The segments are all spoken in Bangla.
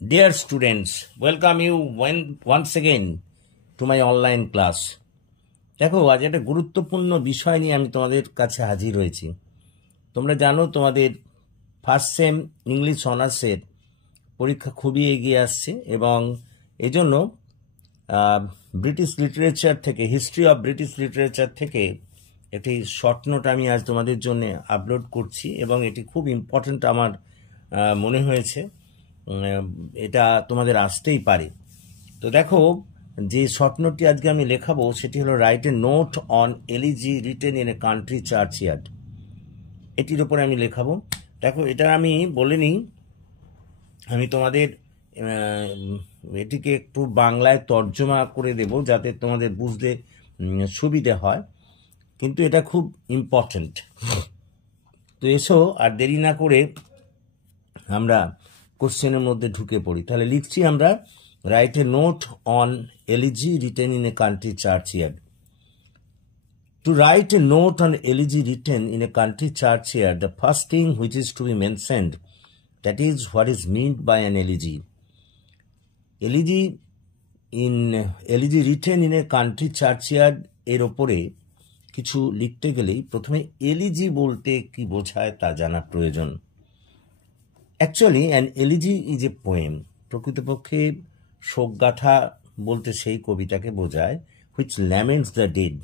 Dear students, welcome you once again to my online class. দেখো আজ একটা গুরুত্বপূর্ণ বিষয় নিয়ে আমি তোমাদের কাছে হাজির হয়েছি। তোমরা জানো তোমাদের ফার্স্ট সেম ইংলিশ অনার্সের পরীক্ষা খুবই এগিয়ে আসছে এবং এজন্য ব্রিটিশ লিটারেচার থেকে হিস্ট্রি অফ ব্রিটিশ লিটারেচার থেকে একটি শর্ট নোট আমি আজ তোমাদের জন্য আপলোড করছি এবং এটি খুব ইম্পর্ট্যান্ট আমার মনে হয়েছে। এটা তোমাদের আসতেই পারে। তো দেখো যে শর্ট নোটটি আজকে আমি লেখাবো সেটি হলো write a note on elegy written in a country churchyard. এটির উপরে আমি লেখাবো। দেখো এটা আমি বলে নিই, আমি তোমাদের এটিকে একটু বাংলায় তর্জমা করে দেব যাতে তোমাদের বুঝতে সুবিধে হয়, কিন্তু এটা খুব ইম্পর্ট্যান্ট। তো এসো আর দেরি না করে আমরা কোশ্চেনের মধ্যে ঢুকে পড়ি। তাহলে লিখছি আমরা, write a note on elegy written in a country churchyard. To write a note on elegy written in a country churchyard, the first thing which is to be mentioned, that is what is meant by an elegy. Elegy written in a country churchyard এর ওপরে কিছু লিখতে গেলেই প্রথমে এলিজি বলতে কি বোঝায় তা জানা প্রয়োজন। Actually an elegy is a poem. প্রকৃতপক্ষে শোকগাথা বলতে সেই কবিতাকে বোঝায় হুইচ ল্যামেন্টস দ্য ডেড,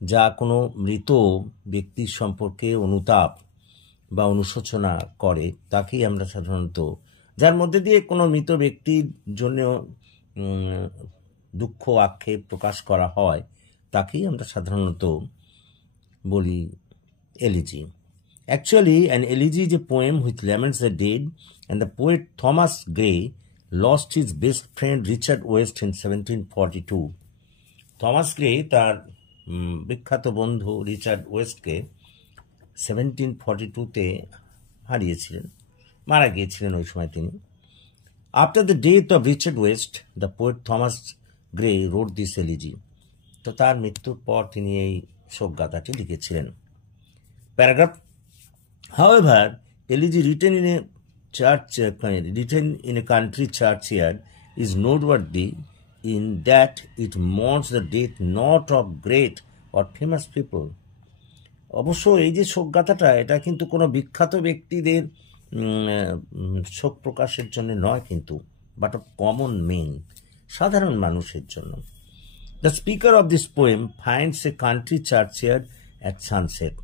যা কোনো মৃত ব্যক্তির সম্পর্কে অনুতাপ বা অনুশোচনা করে তাকেই আমরা সাধারণত, যার মধ্যে দিয়ে কোনো মৃত ব্যক্তির জন্য দুঃখ আক্ষেপ প্রকাশ করা হয় তাকেই আমরা সাধারণত বলি elegy. Actually, an elegy is a poem which laments the dead, and the poet Thomas Gray lost his best friend Richard West in 1742. Thomas Gray তার বিখ্যাত বন্ধু রিচার্ড ওয়েস্টকে 1742-তে হারিয়েছিলেন, মারা গিয়েছিলেন ওই সময় তিনি। After the death of Richard West, the poet Thomas Gray wrote this elegy. তো তার মৃত্যুর পর তিনি এই শোকগাথাটি লিখেছিলেন। Paragraph: However, elegy written in a country churchyard is noteworthy in that it mourns the death not of great or famous people. অবশ্য এই যে শোকগাথাটা, এটা কিন্তু কোনো বিখ্যাত ব্যক্তিদের শোক প্রকাশের জন্য নয় কিন্তু, বাট অফ কমন মেন, সাধারণ মানুষের জন্য। The speaker of this poem finds a country churchyard at sunset.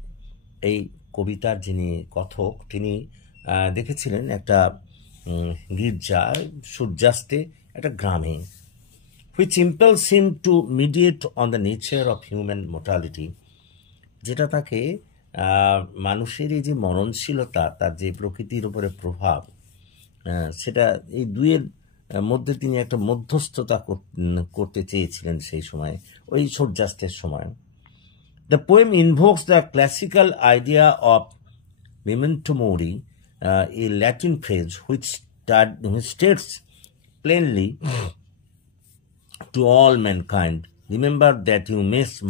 এই কবিতার যিনি কথক তিনি দেখেছিলেন একটা গির্জা সূর্যাস্তে একটা গ্রামে, which impels him to meditate on the nature of human mortality, যেটা তাকে মানুষের এই যে মরণশীলতা, তার যে প্রকৃতির উপরে প্রভাব, সেটা এই দুয়ের মধ্যে তিনি একটা মধ্যস্থতা করতে চেয়েছিলেন সেই সময়, ওই সূর্যাস্তের সময়। The poem invokes the classical idea of memento mori, a Latin phrase which states plainly to all mankind, remember that you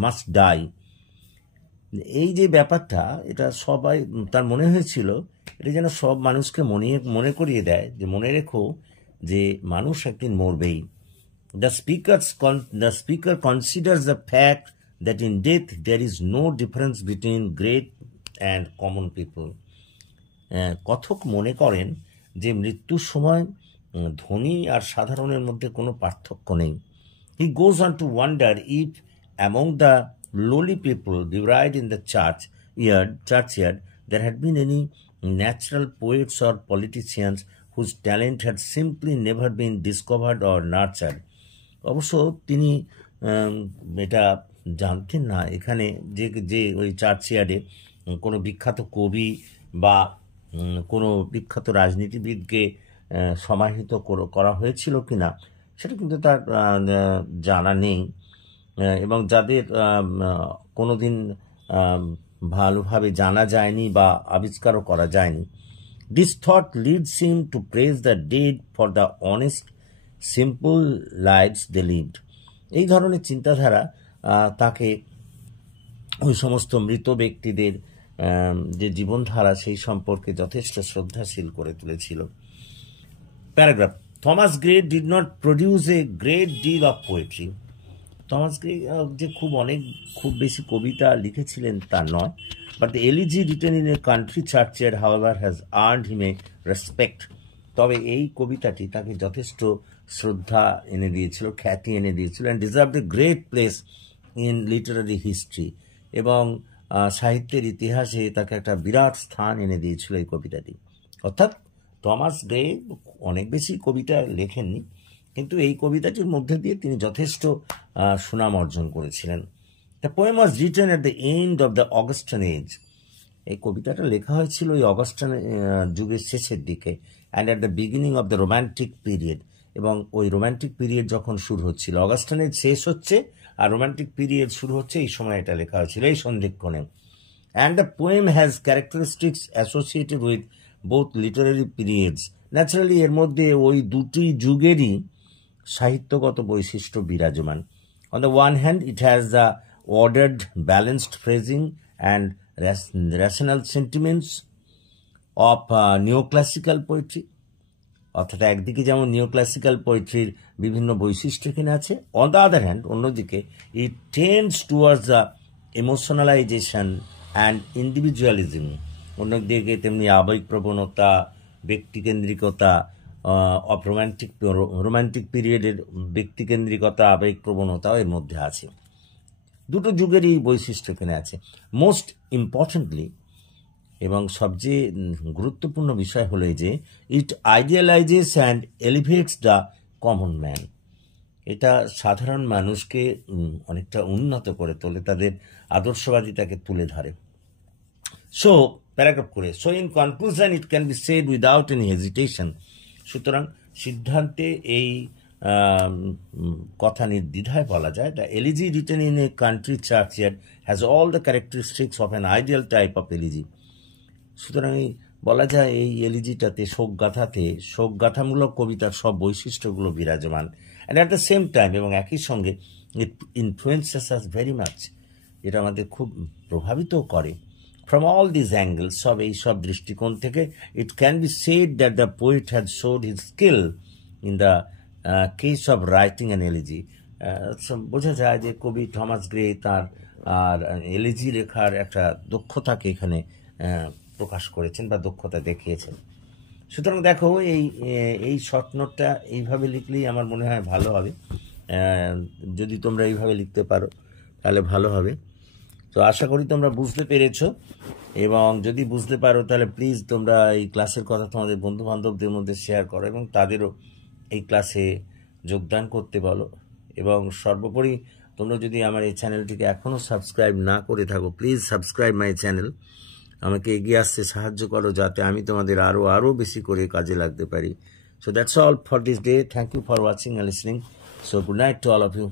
must die. এই যে ব্যাপারটা, এটা সবাই তার মনে হয়েছিল, এটা যেন সব মানুষকে মনে করিয়ে দেয় যে মনে রেখো যে মানুষ একদিন মরবেই। The speaker considers the fact that in death there is no difference between great and common people. কথক মনে করেন যে মৃত্যুর সময় ধনী আর সাধারণের মধ্যে কোনো পার্থক্য নেই। He goes on to wonder if among the lowly people buried in the churchyard there had been any natural poets or politicians whose talent had simply never been discovered or nurtured. অবশ্য তিনি এটা জানতেন না এখানে যে ওই চার্চইয়ার্ডে কোনো বিখ্যাত কবি বা কোনো বিখ্যাত রাজনীতিবিদকে সমাহিত করা হয়েছিল কিনা সেটা কিন্তু তার জানা নেই, এবং যাদের কোনোদিন ভালোভাবে জানা যায়নি বা আবিষ্কারও করা যায়নি। This thought leads him to praise the dead for the honest, simple lives they lived. এই ধরনের চিন্তাধারা তাকে ওই সমস্ত মৃত ব্যক্তিদের যে জীবনধারা সেই সম্পর্কে যথেষ্ট শ্রদ্ধাশীল করে তুলেছিল। Paragraph. Thomas Gray did not produce a great deal of poetry. Thomas Gray যে খুব বেশি কবিতা লিখেছিলেন তা নয়, but the elegy written in a country churchyard, however, has earned him a respect. তবে এই কবিতাটি তাকে যথেষ্ট শ্রদ্ধা এনে দিয়েছিল, খ্যাতি এনে দিয়েছিল, and deserved a great place in literary history, এবং সাহিত্যের ইতিহাসে তাকে একটা বিরাট স্থান এনে দিয়েছিল এই কবিতাটি। অর্থাৎ টমাস গ্রে অনেক বেশি কবিতা লেখেননি, কিন্তু এই কবিতাটির মধ্যে দিয়ে তিনি যথেষ্ট সুনাম অর্জন করেছিলেন। The poem was written at the end of the Augustan age. এই কবিতাটা লেখা হয়েছিল ওই অগাস্টান যুগের শেষের দিকে, and at the beginning of the romantic period, এবং ওই রোম্যান্টিক পিরিয়ড যখন শুরু হচ্ছিল, অগাস্টান এজ শেষ হচ্ছে আর রোম্যান্টিক পিরিয়ড শুরু হচ্ছে, এই সময় এটা লেখা হয়েছিল, এই সন্ধিক্ষণে। And the poem has characteristics associated with both literary periods. Naturally এর মধ্যে ওই দুটি যুগেরই সাহিত্যগত বৈশিষ্ট্য বিরাজমান। On the one hand it has the ordered, balanced phrasing and rational sentiments of neoclassical poetry. অর্থাৎ একদিকে যেমন নিওক্লাসিক্যাল পোয়েট্রির বিভিন্ন বৈশিষ্ট্য এখানে আছে, অন দ্য আদার হ্যান্ড অন্যদিকে it tends towards the emotionalization and individualism. অন্যদিকে তেমনি আবেগ প্রবণতা, ব্যক্তিকেন্দ্রিকতা, অফ রোম্যান্টিক পিরিয়ডের ব্যক্তিকেন্দ্রিকতা, আবেগ প্রবণতাও এর মধ্যে আছে। দুটো যুগেরই বৈশিষ্ট্য এখানে আছে। মোস্ট ইম্পর্টেন্টলি, এবং সবচেয়ে গুরুত্বপূর্ণ বিষয় হলো যে ইট আইডিয়ালাইজেস অ্যান্ড এলিভেটস দ্য কমন ম্যান। এটা সাধারণ মানুষকে অনেকটা উন্নত করে তোলে, তাদের আদর্শবাদিতাকে তুলে ধরে। সো প্যারাগ্রাফ করে, so in conclusion it can be said without any hesitation. সুতরাং সিদ্ধান্তে এই কথা নির্দ্বিধায় বলা যায়, the elegy written in a country churchyard has all the characteristics of an ideal type of elegy. সুতরাং এই বলা যায় এই এলিজিটাতে, শোকগাথামূলক কবিতার সব বৈশিষ্ট্যগুলো বিরাজমান। And at the same time, এবং একই সঙ্গে ইট ইনফ্লুয়েন্সেস আস ভেরি মাচ, এটা আমাদের খুব প্রভাবিতও করে। ফ্রম অল দিস অ্যাঙ্গেলস, এইসব দৃষ্টিকোণ থেকে, ইট can be said that the poet had showed his skill in the case of writing an elegy. বোঝা যায় যে কবি থমাস গ্রে তার আর এলিজি লেখার একটা দক্ষতাকে এখানে প্রকাশ করেছেন বা দক্ষতা দেখিয়েছেন। সুতরাং দেখো এই শর্ট নোটটা এইভাবে লিখলেই আমার মনে হয় ভালো হবে। যদি তোমরা এইভাবে লিখতে পারো তাহলে ভালো হবে। তো আশা করি তোমরা বুঝতে পেরেছো, এবং যদি বুঝতে পারো তাহলে প্লিজ তোমরা এই ক্লাসের কথা তোমাদের বন্ধুবান্ধবদের মধ্যে শেয়ার করো এবং তাদেরও এই ক্লাসে যোগদান করতে বলো। এবং সর্বোপরি তোমরা যদি আমার এই চ্যানেলটিকে এখনও সাবস্ক্রাইব না করে থাকো, প্লিজ সাবস্ক্রাইব মাই চ্যানেল। আমাকে এগিয়ে আসতে সাহায্য করো যাতে আমি তোমাদের আরও বেশি করে কাজে লাগতে পারি। So that's all for this day. Thank you for watching and listening. So good night to all of you.